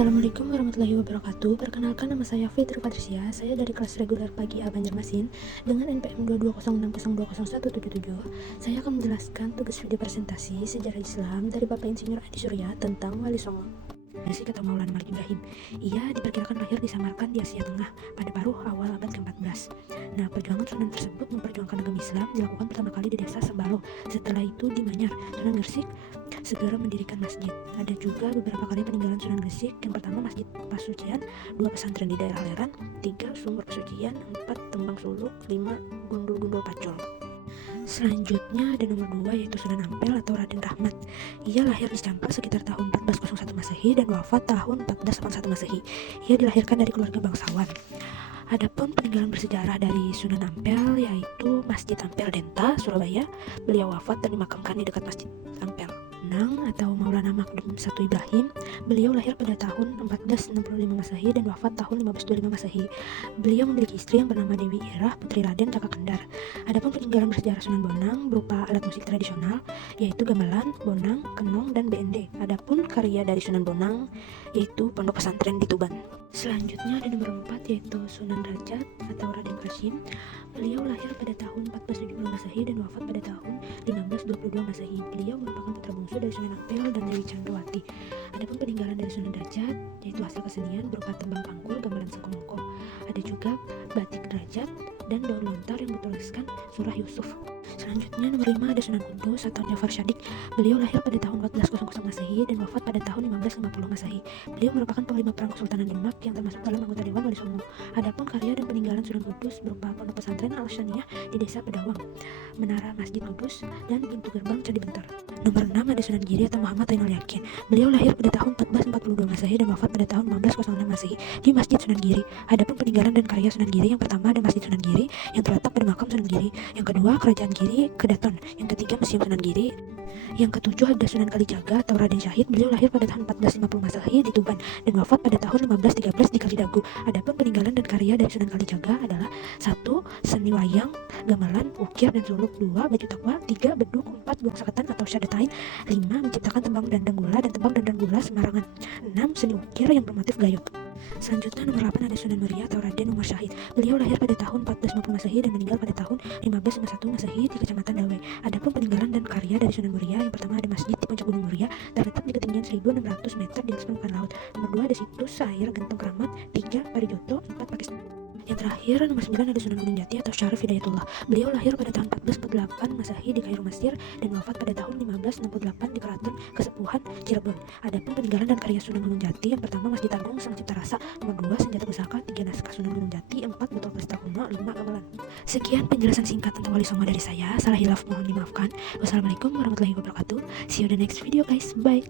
Assalamualaikum warahmatullahi wabarakatuh. Perkenalkan, nama saya Fitri Patricia. Saya dari kelas reguler pagi A Banjarmasin dengan NPM 22060200177. Saya akan menjelaskan tugas video presentasi sejarah Islam dari Bapak Insinyur Adi Surya tentang Wali Songo. Bersih kata Maulana Malik Ibrahim. Ia diperkirakan lahir di Samarkand di Asia Tengah pada paruh awal abad ke-14. Nah, perjuangan Sunan tersebut memperjuangkan agama Islam dilakukan pertama kali di desa Sembalo. Setelah itu di Manyar, Sunan Gresik segera mendirikan masjid. Ada juga beberapa kali peninggalan Sunan Gresik. Yang pertama Masjid Pasucian, 2 pesantren di daerah Leran, 3 sumur pesucian, 4 tembang suluk, 5 gundul-gundul pacul. Selanjutnya ada nomor 2 yaitu Sunan Ampel atau Raden Rahmat. Ia lahir di Campak sekitar tahun 1401 Masehi dan wafat tahun 1481 Masehi. Ia dilahirkan dari keluarga bangsawan. Adapun peninggalan bersejarah dari Sunan Ampel yaitu Masjid Ampel Denta, Surabaya. Beliau wafat dan dimakamkan di dekat Masjid Ampel. Nang atau Maulana Makdum I Ibrahim, beliau lahir pada tahun 1465 Masehi dan wafat tahun 1525 Masehi. Beliau memiliki istri yang bernama Dewi Irah, putri Raden Caka Kendar. Adapun peninggalan bersejarah Sunan Bonang berupa alat musik tradisional yaitu gamelan, bonang, kenong, dan BND. Adapun karya dari Sunan Bonang yaitu pondok pesantren di Tuban. Selanjutnya ada nomor 4 yaitu Sunan Derajat atau Raden Kasim. Beliau lahir pada tahun 1470 Masehi dan wafat pada tahun 1522 Masehi. Beliau merupakan putra bungsu dari Sunan Ampel dan Dewi Candrawati. Adapun peninggalan dari Sunan Derajat yaitu hasil kesenian berupa tembang pangkul, gamelan sengkongko. Ada juga batik derajat dan daun lontar yang bertuliskan surah Yusuf. Selanjutnya nomor 5 ada Sunan Kudus atau Jafar Shadiq. Beliau lahir pada tahun 1400 Masehi dan wafat pada tahun 1550 Masehi. Beliau merupakan panglima perang Kesultanan Demak yang termasuk dalam anggota Dewan Wali Songo. Adapun karya dan peninggalan Sunan Kudus berupa pondok pesantren Al-Saniyah di desa Pedawang, menara Masjid Kudus, dan pintu gerbang Candi Bentar. Nomor 6 ada Sunan Giri atau Muhammad Ainul Yakin. Beliau lahir pada tahun 1442 Masehi dan wafat pada tahun 1506 Masehi di Masjid Sunan Giri. Adapun peninggalan dan karya Sunan Giri, yang pertama ada Masjid Sunan Giri yang terletak pada makam Sunan Giri. Yang kedua Kerajaan Giri Kedaton. Yang ketiga Museum Sunan Giri. Yang ketujuh ada Sunan Kalijaga atau Raden Syahid. Beliau lahir pada tahun 1450 Masehi di Tuban dan wafat pada tahun 1513 di Kalidagu. Adapun peninggalan dan karya dari Sunan Kalijaga adalah 1. Seni wayang, gamelan, ukir dan suluk. 2. Baju takwa. 3. Beduk. 4. Gong sakatan atau syadatain. 5. Menciptakan tembang dandang gula dan tembang dandang gula Semarangan. 6. Seni ukir yang bermotif gayut. Selanjutnya nomor 8 ada Sunan Muria atau Raden Umar Syahid. Beliau lahir pada tahun 1450 Masehi dan meninggal pada tahun 1551 Masehi di Kecamatan Dawe. Adapun peninggalan dan karya dari Sunan Muria, yang pertama ada masjid di puncak Gunung Muria terletak di ketinggian 1600 meter di atas permukaan laut. Nomor 2 ada situs air Gentong Keramat. 3. Parijoto. 4. Pakistan. Yang terakhir nomor 9 ada Sunan Gunung Jati atau Syarif Hidayatullah. Beliau lahir pada tahun 1448 Masehi di Kairo, Mesir dan wafat pada tahun 1568 di Keraton Kesepuhan Cirebon. Adapun peninggalan dan karya Sunan Gunung Jati, yang pertama Masjid Agung Sang Cipta Rasa. Nomor 2 senjata pusaka. 3 naskah Sunan Gunung Jati. 4 botol pesta kuno. 5 gamelan. Sekian penjelasan singkat tentang Wali Songo dari saya. Salah hilaf mohon dimaafkan. Wassalamualaikum warahmatullahi wabarakatuh. See you in the next video guys. Bye.